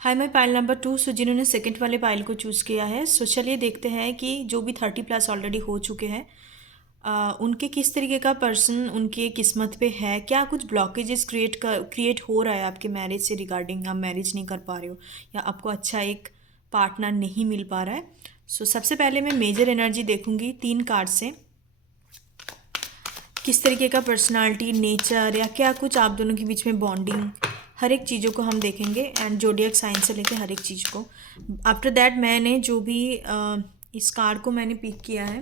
हाय, मैं pile number 2। सो जिन्होंने second वाले पाइल को चूज़ किया है, सो चलिए देखते हैं कि जो भी 30+ ऑलरेडी हो चुके हैं, उनके किस तरीके का पर्सन उनके किस्मत पे है। क्या कुछ ब्लॉकेजेस क्रिएट हो रहा है आपके मैरिज से रिगार्डिंग, आप मैरिज नहीं कर पा रहे हो या आपको अच्छा एक पार्टनर नहीं मिल पा रहा है। सो सबसे पहले मैं मेजर एनर्जी देखूंगी 3 कार्ड से, किस तरीके का पर्सनालिटी, नेचर या क्या कुछ आप दोनों के बीच में बॉन्डिंग, हर एक चीज़ों को हम देखेंगे एंड जोडियक साइन से लेके हर एक चीज़ को। आफ्टर दैट मैंने जो भी इस कार्ड को मैंने पिक किया है,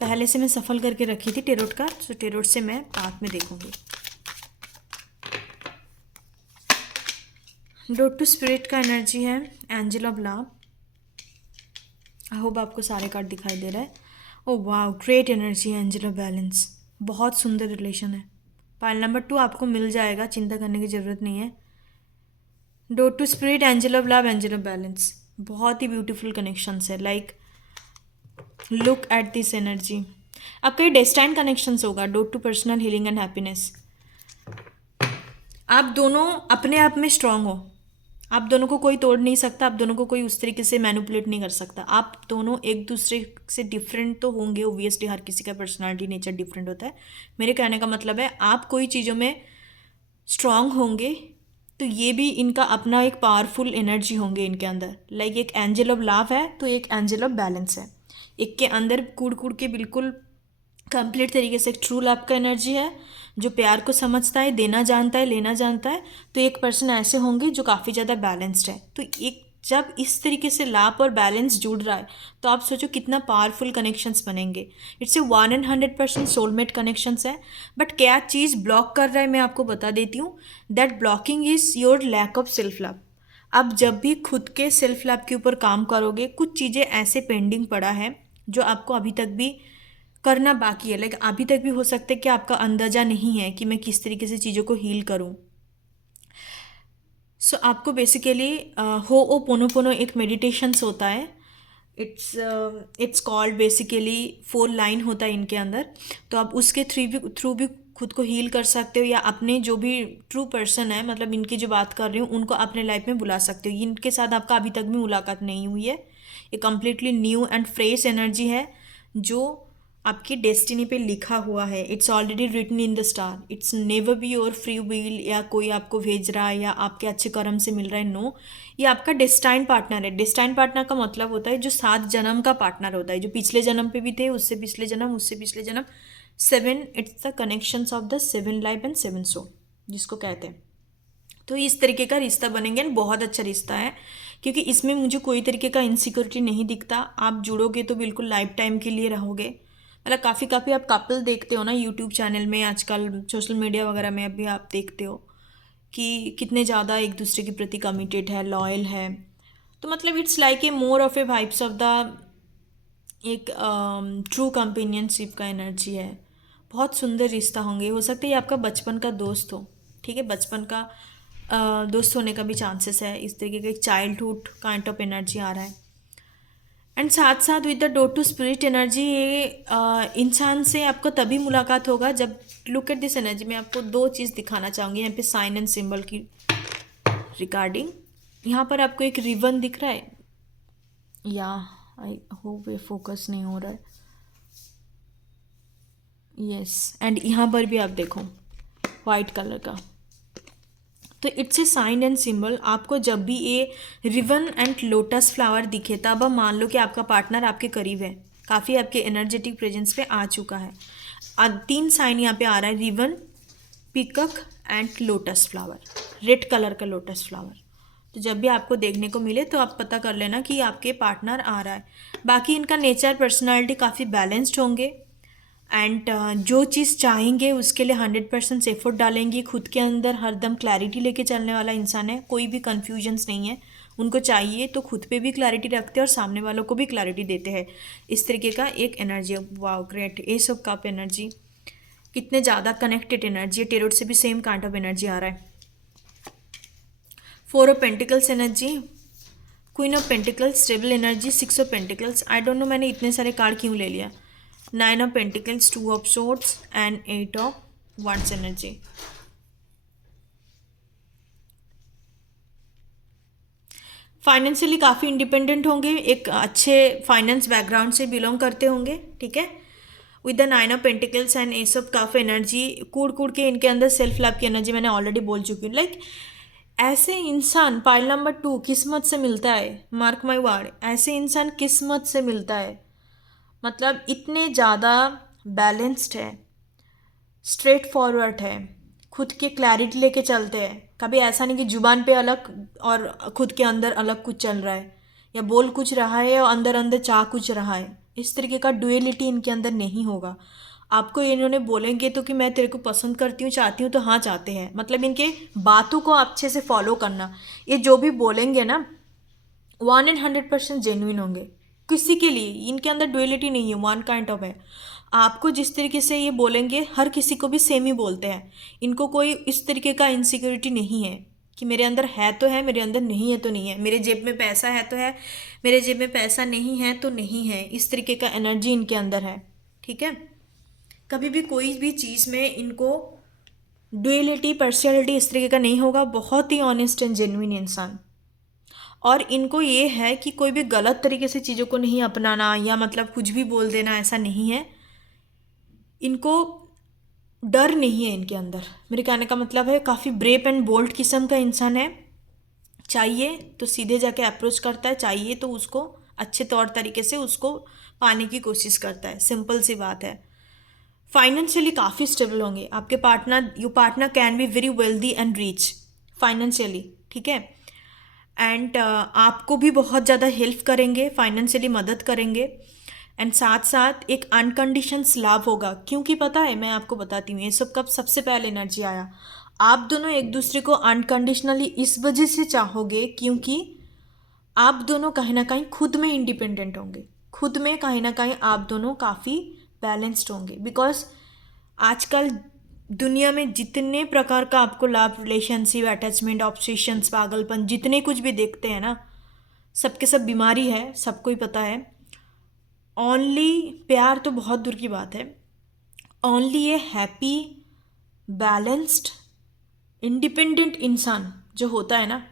पहले से मैं सफल करके रखी थी टेरोट कार्ड, सो टेरोट से मैं बाद में देखूंगी। डोट टू स्पिरिट का एनर्जी है angel of love. I hope आपको सारे कार्ड दिखाई दे रहा है। ओ वाह, great energy, angel of balance. बहुत सुंदर रिलेशन है। पाइल नंबर 2 आपको मिल जाएगा, चिंता करने की ज़रूरत नहीं है। Dote to spirit, angel of love, angel of balance, बहुत ही ब्यूटीफुल कनेक्शंस है। Like look at this energy, आपका ये डेस्टाइन कनेक्शंस होगा। Dote to personal healing and happiness. आप दोनों अपने आप में स्ट्रांग हो, आप दोनों को कोई तोड़ नहीं सकता, आप दोनों को कोई उस तरीके से मैनिपुलेट नहीं कर सकता। आप दोनों एक दूसरे से डिफरेंट तो होंगे, ओबियसली हर किसी का पर्सनालिटी नेचर डिफरेंट होता है। मेरे कहने का मतलब है आप कोई चीज़ों में स्ट्रांग होंगे तो ये भी इनका अपना एक पावरफुल एनर्जी होंगे इनके अंदर। लाइक एक एंजल ऑफ लव है तो एक एंजल ऑफ बैलेंस है। एक के अंदर कूड़ कूड़ के बिल्कुल कंप्लीट तरीके से एक ट्रू लव का एनर्जी है, जो प्यार को समझता है, देना जानता है, लेना जानता है। तो एक पर्सन ऐसे होंगे जो काफ़ी ज़्यादा बैलेंस्ड है। तो एक जब इस तरीके से लव और बैलेंस जुड़ रहा है तो आप सोचो कितना पावरफुल कनेक्शंस बनेंगे। इट्स ए 100% सोलमेट कनेक्शंस है। बट क्या चीज़ ब्लॉक कर रहा है मैं आपको बता देती हूँ। That blocking is your lack of self love. अब जब भी खुद के सेल्फ लव के ऊपर काम करोगे, कुछ चीज़ें ऐसे पेंडिंग पड़ा है जो आपको अभी तक भी करना बाकी है। लाइक अभी तक भी हो सकता है कि आपका अंदाजा नहीं है कि मैं किस तरीके से चीज़ों को हील करूं। सो आपको बेसिकली हो ओ पोनो पोनो एक मेडिटेशंस होता है। इट्स कॉल्ड बेसिकली 4 लाइन होता है इनके अंदर। तो आप उसके थ्रू भी खुद को हील कर सकते हो, या अपने जो भी ट्रू पर्सन है, मतलब इनकी जो बात कर रही हूँ, उनको अपने लाइफ में बुला सकते हो। इनके साथ आपका अभी तक भी मुलाकात नहीं हुई है। ये completely new and fresh energy है जो आपकी डेस्टिनी पे लिखा हुआ है। It's already written in the star. It's never be your free will या कोई आपको भेज रहा है या आपके अच्छे कर्म से मिल रहा है। नो, ये आपका डेस्टाइन पार्टनर है। डेस्टाइन पार्टनर का मतलब होता है जो 7 जन्म का पार्टनर होता है, जो पिछले जन्म पे भी थे, उससे पिछले जन्म, उससे पिछले जन्म। 7, it's the connections of the 7 life and 7 soul जिसको कहते हैं। तो इस तरीके का रिश्ता बनेंगे, बहुत अच्छा रिश्ता है, क्योंकि इसमें मुझे कोई तरीके का इनसिक्योरिटी नहीं दिखता। आप जुड़ोगे तो बिल्कुल लाइफ टाइम के लिए रहोगे। मतलब काफ़ी काफ़ी आप कपल देखते हो ना यूट्यूब चैनल में, आजकल सोशल मीडिया वगैरह में अभी आप देखते हो कि कितने ज़्यादा एक दूसरे के प्रति कमिटेड है, लॉयल है। तो मतलब it's like a more of A vibes of the एक ट्रू कंपेनियनशिप का एनर्जी है। बहुत सुंदर रिश्ता होंगे। हो सकता है ये आपका बचपन का दोस्त हो, ठीक है, बचपन का दोस्त होने का भी चांसेस है। इस तरीके का एक चाइल्डहुड काइंड ऑफ एनर्जी आ रहा है। एंड साथ साथ with the dote to spirit energy, ये इंसान से आपको तभी मुलाकात होगा जब, लुक एट दिस एनर्जी, मैं आपको 2 चीज़ दिखाना चाहूँगी यहाँ पे साइन एंड सिंबल की रिगार्डिंग। यहाँ पर आपको एक रिबन दिख रहा है, या आई होप ये फोकस नहीं हो रहा है। यस, एंड यहाँ पर भी आप देखो वाइट कलर का। तो it's a sign and symbol. आपको जब भी ये रिवन एंड लोटस फ्लावर दिखे तब अब मान लो कि आपका पार्टनर आपके करीब है, काफ़ी आपके एनर्जेटिक प्रेजेंस पे आ चुका है। 3 साइन यहाँ पे आ रहा है, ribbon, peacock and lotus flower, red colour का लोटस फ्लावर। तो जब भी आपको देखने को मिले तो आप पता कर लेना कि आपके पार्टनर आ रहा है। बाकी इनका नेचर, पर्सनालिटी काफ़ी बैलेंस्ड होंगे एंड जो चीज़ चाहेंगे उसके लिए 100% एफर्ट डालेंगे। खुद के अंदर हरदम क्लैरिटी लेके चलने वाला इंसान है, कोई भी कन्फ्यूजन्स नहीं है। उनको चाहिए तो खुद पे भी क्लैरिटी रखते हैं और सामने वालों को भी क्लैरिटी देते हैं। इस तरीके का एक energy. Wow, great. S of cup energy, कितने ज़्यादा कनेक्टेड एनर्जी है। टेरोट से भी सेम काइंड ऑफ एनर्जी आ रहा है। 4 of pentacles energy, queen of pentacles, stable energy, 6 of pentacles. I don't know मैंने इतने सारे कार्ड क्यों ले लिया। 9 of pentacles, 2 of swords and 8 of wands energy. Financially काफ़ी इंडिपेंडेंट होंगे, एक अच्छे फाइनेंस बैकग्राउंड से बिलोंग करते होंगे, ठीक है। With the 9 of pentacles and S of cup energy, कूड़ कूड़ के इनके अंदर सेल्फ लव की एनर्जी मैंने ऑलरेडी बोल चुकी हूँ। लाइक ऐसे इंसान पाइल नंबर 2 किस्मत से मिलता है, मार्क माई वर्ड, ऐसे इंसान किस्मत से मिलता है। मतलब इतने ज़्यादा बैलेंस्ड है, स्ट्रेट फॉरवर्ड है, खुद के क्लैरिटी लेके चलते हैं। कभी ऐसा नहीं कि जुबान पे अलग और खुद के अंदर अलग कुछ चल रहा है, या बोल कुछ रहा है और अंदर अंदर चाह कुछ रहा है। इस तरीके का डुअलिटी इनके अंदर नहीं होगा। आपको इन्होंने बोलेंगे तो कि मैं तेरे को पसंद करती हूँ, चाहती हूँ, तो हाँ चाहते हैं, मतलब इनके बातों को अच्छे से फॉलो करना। ये जो भी बोलेंगे ना 100% जेन्युइन होंगे। किसी के लिए इनके अंदर डुअलिटी नहीं है, वन काइंड ऑफ है। आपको जिस तरीके से ये बोलेंगे हर किसी को भी सेम ही बोलते हैं। इनको कोई इस तरीके का इनसिक्योरिटी नहीं है कि मेरे अंदर है तो है, मेरे अंदर नहीं है तो नहीं है, मेरे जेब में पैसा है तो है, मेरे जेब में पैसा नहीं है तो नहीं है। इस तरीके का एनर्जी इनके अंदर है, ठीक है। कभी भी कोई भी चीज़ में इनको डुअलिटी पर्सनैलिटी इस तरीके का नहीं होगा। बहुत ही ऑनेस्ट एंड जेन्युइन इंसान। और इनको ये है कि कोई भी गलत तरीके से चीज़ों को नहीं अपनाना, या मतलब कुछ भी बोल देना, ऐसा नहीं है। इनको डर नहीं है इनके अंदर। मेरे कहने का मतलब है काफ़ी ब्रेव एंड बोल्ड किस्म का इंसान है। चाहिए तो सीधे जाके अप्रोच करता है, चाहिए तो उसको अच्छे तौर तरीके से उसको पाने की कोशिश करता है। सिंपल सी बात है। फाइनेंशियली काफ़ी स्टेबल होंगे आपके partner. Your partner can be very wealthy and rich financially, ठीक है। एंड आपको भी बहुत ज़्यादा हेल्प करेंगे, फाइनेंशियली मदद करेंगे। एंड साथ साथ एक अनकंडीशन लव होगा, क्योंकि पता है मैं आपको बताती हूँ ये सब कब सबसे पहले एनर्जी आया। आप दोनों एक दूसरे को अनकंडीशनली इस वजह से चाहोगे क्योंकि आप दोनों कहीं ना कहीं खुद में इंडिपेंडेंट होंगे, खुद में कहीं ना कहीं आप दोनों काफ़ी बैलेंस्ड होंगे। बिकॉज आजकल दुनिया में जितने प्रकार का आपको लव, रिलेशनशिप, अटैचमेंट, ऑब्सेशंस, पागलपन, जितने कुछ भी देखते हैं ना, सबके सब बीमारी है, सबको ही पता है। ओनली प्यार तो बहुत दूर की बात है, ओनली ए हैप्पी, बैलेंस्ड, इंडिपेंडेंट इंसान जो होता है ना,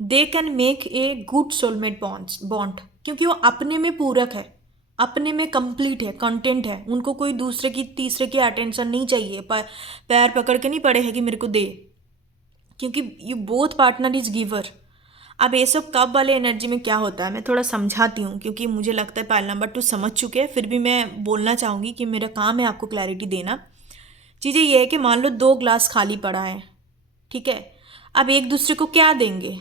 they can make a good soulmate bond, क्योंकि वो अपने में पूरक है, अपने में कंप्लीट है, कंटेंट है। उनको कोई दूसरे की तीसरे की अटेंशन नहीं चाहिए, पैर पकड़ के नहीं पड़े है कि मेरे को दे, क्योंकि you both partner is giver. अब ये सब कब वाले एनर्जी में क्या होता है मैं थोड़ा समझाती हूँ, क्योंकि मुझे लगता है पाइल नंबर 2 समझ चुके हैं, फिर भी मैं बोलना चाहूँगी कि मेरा काम है आपको क्लैरिटी देना। चीज़ें ये है कि मान लो 2 ग्लास खाली पड़ा है, ठीक है। अब एक दूसरे को क्या देंगे,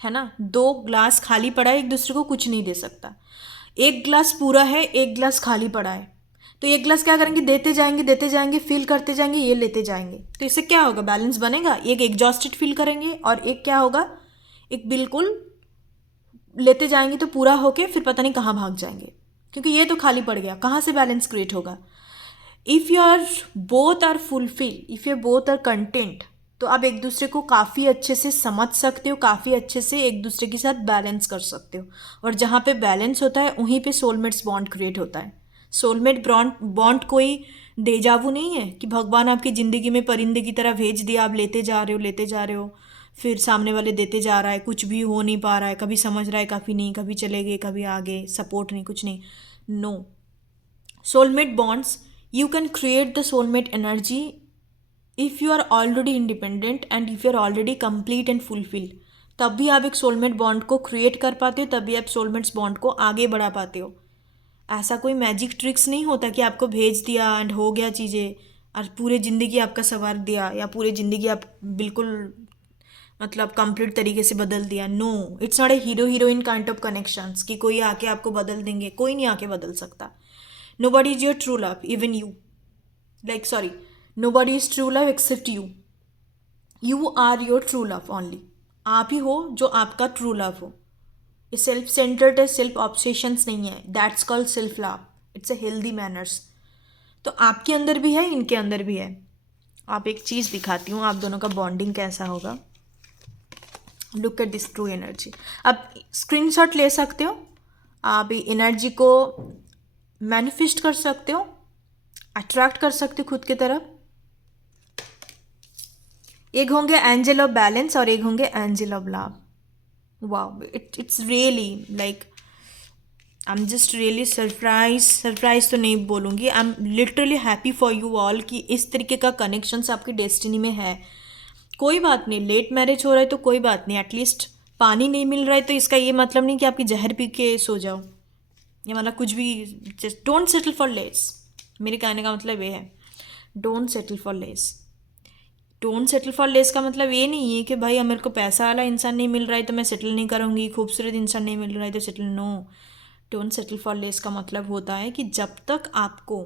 है ना। 2 ग्लास खाली पड़ा है, एक दूसरे को कुछ नहीं दे सकता। एक ग्लास पूरा है, एक ग्लास खाली पड़ा है, तो एक ग्लास क्या करेंगे, देते जाएंगे, फील करते जाएंगे, ये लेते जाएंगे। तो इससे क्या होगा, बैलेंस बनेगा। एक एग्जॉस्टेड फील करेंगे और एक क्या होगा, एक बिल्कुल लेते जाएंगे तो पूरा होके फिर पता नहीं कहाँ भाग जाएंगे, क्योंकि ये तो खाली पड़ गया। कहाँ से बैलेंस क्रिएट होगा। If you are both are fulfil, if you both are content, तो आप एक दूसरे को काफ़ी अच्छे से समझ सकते हो, काफ़ी अच्छे से एक दूसरे के साथ बैलेंस कर सकते हो। और जहाँ पे बैलेंस होता है वहीं पे सोलमेट्स बॉन्ड क्रिएट होता है। सोलमेट बॉन्ड कोई देजावू नहीं है कि भगवान आपकी ज़िंदगी में परिंदे की तरह भेज दिया, आप लेते जा रहे हो, फिर सामने वाले देते जा रहा है, कुछ भी हो नहीं पा रहा है, कभी समझ रहा है कभी नहीं, कभी चले गए कभी आगे, सपोर्ट नहीं, कुछ नहीं। No, soulmate bonds, you can create the soulmate energy if you are already independent and if you are already complete and fulfilled। तब भी आप एक सोलमेट बॉन्ड को क्रिएट कर पाते हो, तभी आप सोलमेट्स बॉन्ड को आगे बढ़ा पाते हो। ऐसा कोई मैजिक ट्रिक्स नहीं होता कि आपको भेज दिया एंड हो गया चीज़ें और पूरी ज़िंदगी आपका संवार दिया, या पूरी ज़िंदगी आप बिल्कुल मतलब कंप्लीट तरीके से बदल दिया। No, it's not a hero heroine kind of connections कि कोई आके आपको बदल देंगे, कोई नहीं आके बदल सकता। Nobody is your true love, even you. Like, sorry, nobody is true love except you. You are your true love only. आप ही हो जो आपका ट्रू लव हो। ये सेल्फ सेंटर्ड है, सेल्फ ऑब्सेशंस नहीं है। That's called self love. It's a healthy manners. तो आपके अंदर भी है, इनके अंदर भी है। आप एक चीज़ दिखाती हूँ, आप दोनों का बॉन्डिंग कैसा होगा। Look at this true energy. आप स्क्रीनशॉट ले सकते हो, आप एनर्जी को मैनिफेस्ट कर सकते हो, अट्रैक्ट कर सकते हो खुद की तरफ। एक होंगे एंजल ऑफ बैलेंस और एक होंगे एंजल ऑफ लव। वाह, it's really like I am just really surprise तो नहीं बोलूँगी, I am literally happy for you all कि इस तरीके का कनेक्शंस आपकी डेस्टिनी में है। कोई बात नहीं, लेट मैरिज हो रहा है तो कोई बात नहीं, एटलीस्ट पानी नहीं मिल रहा है तो इसका ये मतलब नहीं कि आपकी जहर पी के सो जाओ, या मतलब कुछ भी। Just don't settle for less, मेरे कहने का मतलब ये है, don't settle for less. Don't settle for less का मतलब ये नहीं है कि भाई मेरे को पैसा वाला इंसान नहीं मिल रहा है तो मैं सेटल नहीं करूँगी, खूबसूरत इंसान नहीं मिल रहा है तो settle, no. Don't settle for less का मतलब होता है कि जब तक आपको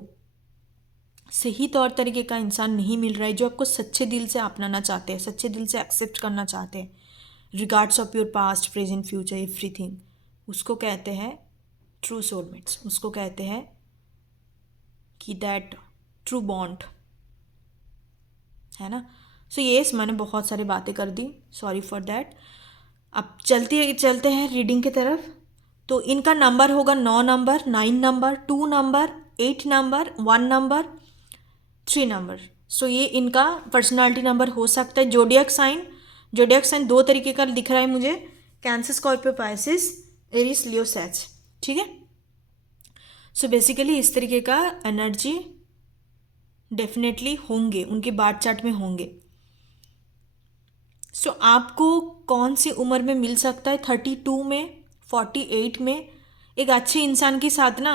सही तौर तरीके का इंसान नहीं मिल रहा है जो आपको सच्चे दिल से अपनाना चाहते हैं, सच्चे दिल से एक्सेप्ट करना चाहते हैं, regards of your past present future everything, उसको कहते हैं ट्रू सोलमेट्स, उसको कहते हैं कि दैट ट्रू बॉन्ड, है ना। सो येस, मैंने बहुत सारी बातें कर दी, सॉरी फॉर दैट। अब चलते हैं रीडिंग की तरफ। तो इनका नंबर होगा 9 number, 9 number, 2 number, 8 number, 1 number, 3 number. So ये इनका पर्सनालिटी नंबर हो सकता है। जोडियक साइन दो तरीके का दिख रहा है मुझे, कैंसर, स्कॉर्पियो, पाइसिस, एरिस, लियो, सैज, ठीक है। सो बेसिकली इस तरीके का एनर्जी डेफिनेटली होंगे, उनके बार्थ चार्ट में होंगे। सो आपको कौन सी उम्र में मिल सकता है? 32 में, 48 में। एक अच्छे इंसान के साथ ना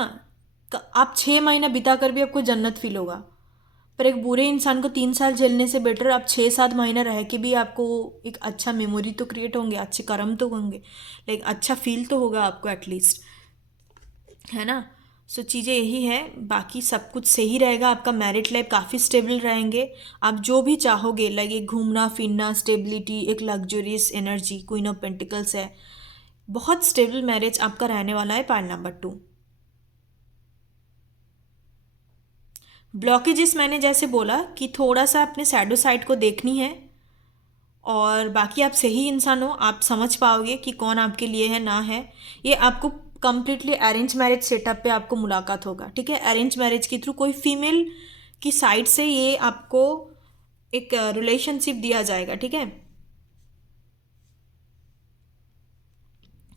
आप 6 महीना बिता कर भी आपको जन्नत फील होगा, पर एक बुरे इंसान को 3 साल झेलने से बेटर आप 6-7 महीना रह के भी आपको एक अच्छा मेमोरी तो क्रिएट होंगे, अच्छे कर्म तो होंगे, लाइक अच्छा फील तो होगा आपको एटलीस्ट, है ना। सो चीज़ें यही है, बाकी सब कुछ सही रहेगा, आपका मैरिड लाइफ काफ़ी स्टेबल रहेंगे। आप जो भी चाहोगे, लाइक एक घूमना फिरना, स्टेबिलिटी, एक luxurious energy, queen of pentacles है, बहुत स्टेबल मैरिज आपका रहने वाला है। पार्ट नंबर 2, ब्लॉकेजेस मैंने जैसे बोला कि थोड़ा सा अपने शैडो साइड को देखनी है, और बाकी आप सही इंसान हो, आप समझ पाओगे कि कौन आपके लिए है ना है। ये आपको कंप्लीटली अरेंज मैरिज सेटअप पे आपको मुलाकात होगा, ठीक है। अरेंज मैरिज के थ्रू कोई फीमेल की साइड से ये आपको एक रिलेशनशिप दिया जाएगा, ठीक है।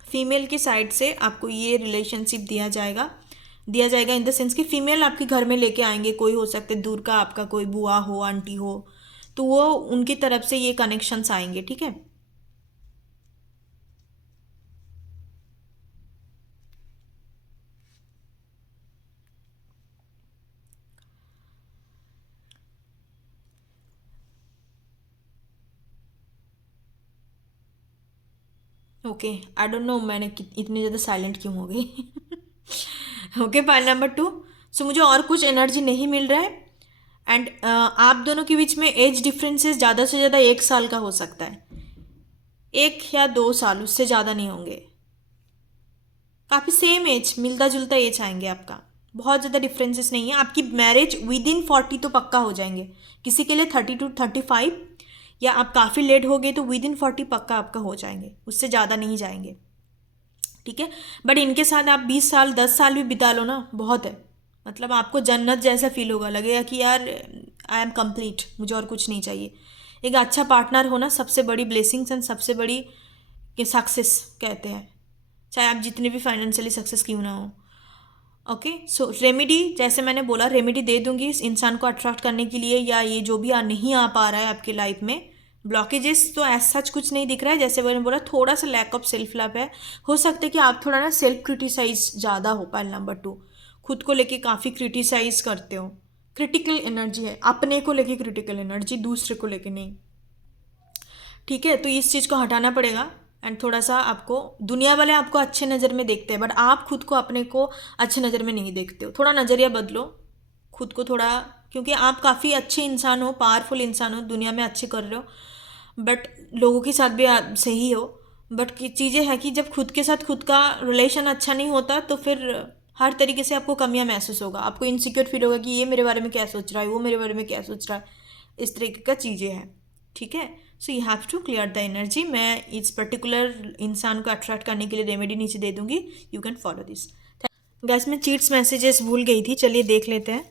फीमेल की साइड से आपको ये रिलेशनशिप दिया जाएगा इन द सेंस कि फीमेल आपके घर में लेके आएंगे, कोई हो सकते दूर का, आपका कोई बुआ हो, आंटी हो, तो वो उनकी तरफ से ये कनेक्शंस आएंगे, ठीक है। ओके, आई डोंट नो मैंने इतनी ज़्यादा साइलेंट क्यों हो गई। Okay, pile number 2। सो मुझे और कुछ एनर्जी नहीं मिल रहा है, एंड आप दोनों के बीच में एज डिफरेंसेस ज़्यादा से ज़्यादा 1 साल का हो सकता है, 1 या 2 साल, उससे ज़्यादा नहीं होंगे। काफ़ी सेम एज, मिलता जुलता एज आएंगे आपका, बहुत ज़्यादा डिफरेंसेस नहीं है। आपकी मैरिज विद इन 40 तो पक्का हो जाएंगे, किसी के लिए 32-35, या आप काफ़ी लेट हो गए तो विद इन 40 पक्का आपका हो जाएंगे, उससे ज़्यादा नहीं जाएंगे, ठीक है। बट इनके साथ आप 20 साल 10 साल भी बिता लो ना, बहुत है। मतलब आपको जन्नत जैसा फील होगा, लगेगा कि यार आई एम कंप्लीट, मुझे और कुछ नहीं चाहिए। एक अच्छा पार्टनर होना सबसे बड़ी ब्लेसिंग्स एंड सबसे बड़ी सक्सेस कहते हैं, चाहे आप जितने भी फाइनेंशियली सक्सेस क्यों ना हो। ओके, सो रेमेडी जैसे मैंने बोला, रेमेडी दे दूंगी इस इंसान को अट्रैक्ट करने के लिए, या ये जो भी नहीं आ पा रहा है आपकी लाइफ में। ब्लॉकेजेस तो ऐसा सच कुछ नहीं दिख रहा है, जैसे मैंने बोला थोड़ा सा लैक ऑफ सेल्फ लव है। हो सकता है कि आप थोड़ा ना सेल्फ क्रिटिसाइज ज़्यादा हो, पाइल नंबर 2, खुद को लेके काफ़ी क्रिटिसाइज करते हो, क्रिटिकल एनर्जी है, अपने को लेके क्रिटिकल एनर्जी, दूसरे को लेके नहीं, ठीक है। तो इस चीज़ को हटाना पड़ेगा, एंड थोड़ा सा आपको, दुनिया वाले आपको अच्छे नज़र में देखते हैं बट आप खुद को अपने को अच्छे नज़र में नहीं देखते हो, थोड़ा नज़रिया बदलो खुद को थोड़ा, क्योंकि आप काफ़ी अच्छे इंसान हो, पावरफुल इंसान हो, दुनिया में अच्छे कर रहे हो, बट लोगों के साथ भी आप सही हो। बट की चीज़ें हैं कि जब खुद के साथ खुद का रिलेशन अच्छा नहीं होता तो फिर हर तरीके से आपको कमियां महसूस होगा, आपको इनसिक्योर फील होगा कि ये मेरे बारे में क्या सोच रहा है, वो मेरे बारे में क्या सोच रहा है, इस तरीके का चीज़ें हैं, ठीक है। So you have to clear the energy. मैं इस पर्टिकुलर इंसान को अट्रैक्ट करने के लिए रेमेडी नीचे दे दूंगी, you can follow this. Gas मैं चीट्स मैसेजेस भूल गई थी, चलिए देख लेते हैं।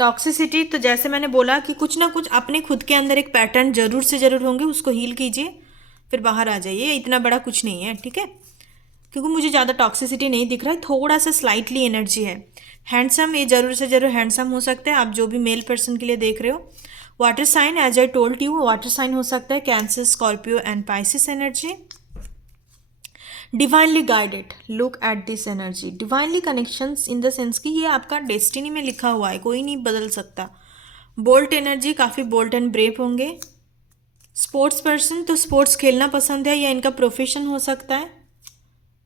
टॉक्सिसिटी तो जैसे मैंने बोला कि कुछ ना कुछ अपने खुद के अंदर एक पैटर्न जरूर से जरूर होंगे, उसको हील कीजिए फिर बाहर आ जाइए, इतना बड़ा कुछ नहीं है, ठीक है। क्योंकि मुझे ज़्यादा टॉक्सिसिटी नहीं दिख रहा है, थोड़ा सा स्लाइटली एनर्जी है। हैंडसम, ये जरूर से जरूर हैंडसम हो सकता है, आप जो भी मेल पर्सन के लिए देख रहे हो। Water sign, as I told you, water sign हो सकता है Cancer, Scorpio and Pisces energy. Divinely guided, look at this energy, divinely connections in the sense कि ये आपका डेस्टिनी में लिखा हुआ है, कोई नहीं बदल सकता। बोल्ट एनर्जी, काफ़ी बोल्ट एंड ब्रेव होंगे। स्पोर्ट्स पर्सन, तो स्पोर्ट्स खेलना पसंद है या इनका प्रोफेशन हो सकता है।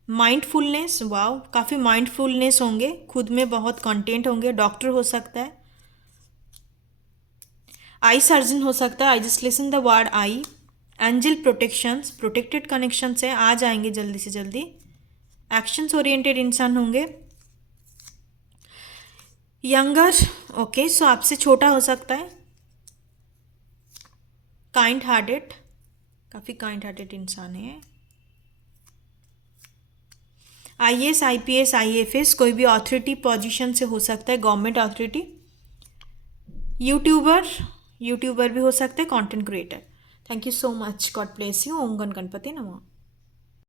माइंडफुलनेस, वाओ, काफ़ी माइंडफुलनेस होंगे, खुद में बहुत कंटेंट होंगे। डॉक्टर हो सकता है। आई सर्जन हो सकता है, I just listen the word I. Angel protections, protected connection से आ जाएंगे जल्दी से जल्दी। एक्शंस ओरिएंटेड इंसान होंगे। यंगर, ओके, सो आपसे छोटा हो सकता है। काइंड हार्टेड, काफ़ी काइंड हार्टेड इंसान है। आईएएस, आईपीएस, आईएफएस, कोई भी अथॉरिटी पोजीशन से हो सकता है, गवर्नमेंट अथॉरिटी। यूट्यूबर, यूट्यूबर भी हो सकते हैं, content creator. Thank you so much, God bless you. ओम गण गणपति नमः।